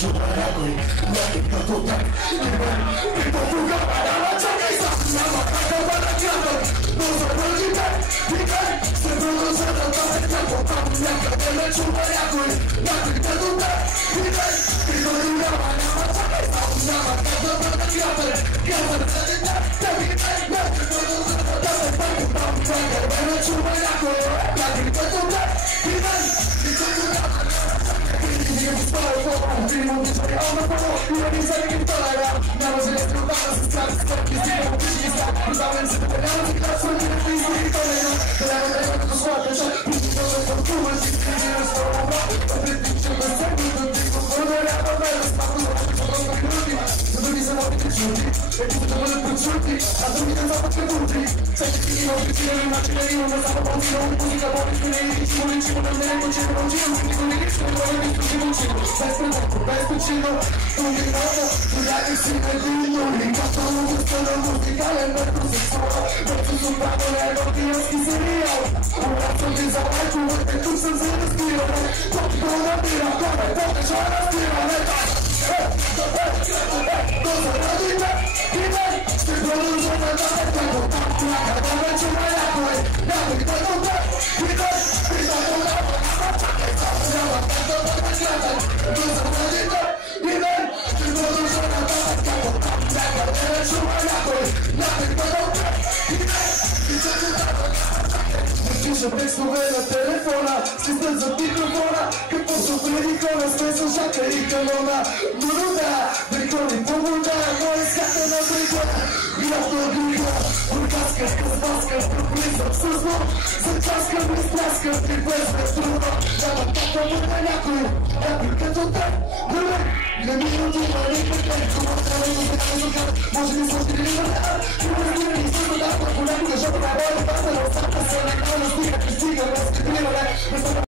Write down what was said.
чува някой, някой като теб. И по-тогава няма чакай сам, няма как да бъда кръпък. Но заради теб, и те ще продължа да бъде кръпък. Там някъде ме чува някой, някой като теб. И те, и по-тогава няма чакай сам, няма как да бъда кръпък. Кръпък заради теб, теб и те, някой продължа да бъде кръпък. Там някъде ме чува някой, някой като теб. И те, и по-тогава Primo di fare una foto, io mi sai che tolera. Andiamo se ne strovare, se stai stacchi, si può ci sta. Usavo in sette per anni, cazzo di figlio di tolera. Volevo vedere tutto squadra, c'è quindi cosa con tu, e si scrive non sto a fare. Ma per dice per sempre, non dico, non era per me, lo spazio, non sto minuti. Se tu mi siamo piaciuti, e tutto quello piaciuti, a tu mi pensavo che tutti. Sai che io non piacere, mi immagino io, non stavo con io, musica buona, che ne dici, non ci vuole andare, non c'è, non c'è, non c'è, non c'è, non c'è, Cappuccino, un rinnovo, una piscina di milioni. Fatto un gusto da musicale, metto su solo. Metto sul tavolo e non ti schizzeria. Un razzo di salvaggio, e tu sei sempre stile. Tocco una birra, come poche c'è una stila. Cosa da di te? Di me? Se produce una data, tengo tanti a cadere, ci vai a quel. Dammi che non te, di te, mi sta con la mano. Siamo a tanto da mangiare. Cosa da di te? Di me? Se produce una data, tengo tanti a cadere, ci vai a quel. Dammi che non te, di me, mi sta con la mano. Dice questo vero telefona, si sta al microfono, che posso predicare spesso già che ricolona. Non dà, ricordi può mutare, poi scatta una brigata. Io sto grido, un casca, casca, sorpresa, susmo. Se casca, mi strasca, ti questo è strumbo. La battata muta някой, някой като теб. Не ми отива, не петък, комата не ми се казва, може би са отили на теб.